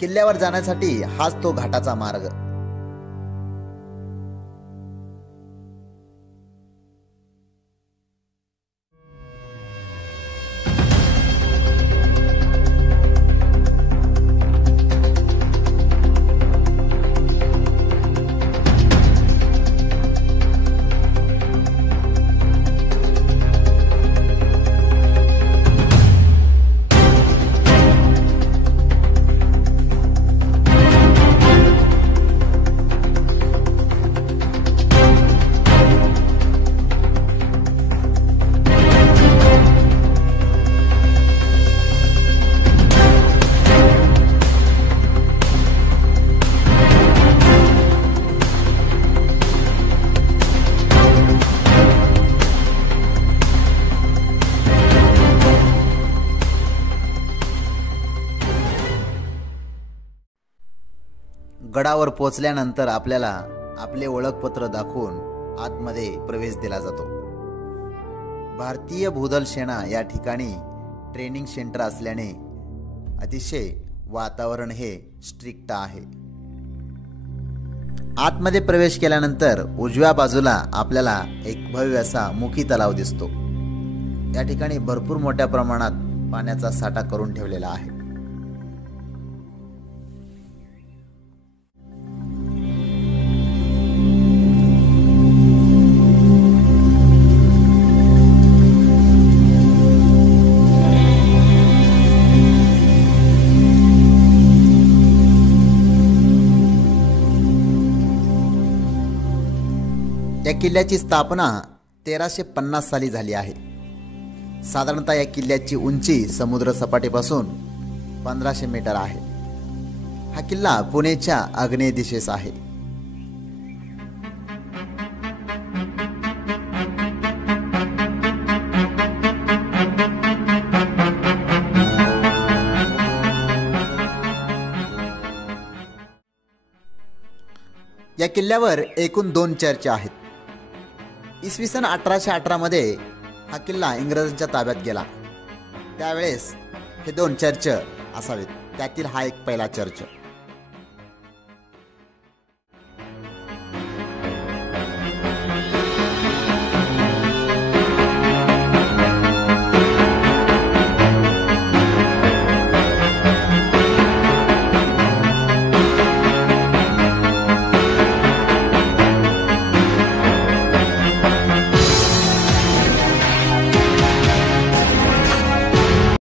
किल्ल्यावर जाण्यासाठी हाच तो घाटाचा मार्ग। गडावर पोहोचल्यानंतर आपल्याला आपले ओळखपत्र दाखवून आतमध्ये प्रवेश दिला जातो। भारतीय भूदल सेना या ठिकाणी ट्रेनिंग सेंटर असल्याने अतिशय वातावरण हे स्ट्रिक्ट आहे। आतमध्ये प्रवेश केल्यानंतर उजव्या बाजूला आपल्याला एक भव्य असा मुखी तलाव दिसतो। या ठिकाणी भरपूर मोठ्या प्रमाणात पाण्याचा साठा करून ठेवलेला आहे। या किल्ल्याची स्थापना 1350 साली झाली आहे। साधारणतः या किल्ल्याची उंची समुद्र सपाटीपासून 1500 मीटर आहे। हा किल्ला पुणेच्या आग्नेय दिशेस आहे। या किल्ल्यावर एकूण 2 चर्च आहेत। इसवी सन 1818 मध्ये हा किल्ला इंग्रजांच्या ताब्यात गेला। त्यावेळेस हे 2 चर्च असावेत, त्यातील हा एक पहिला चर्च।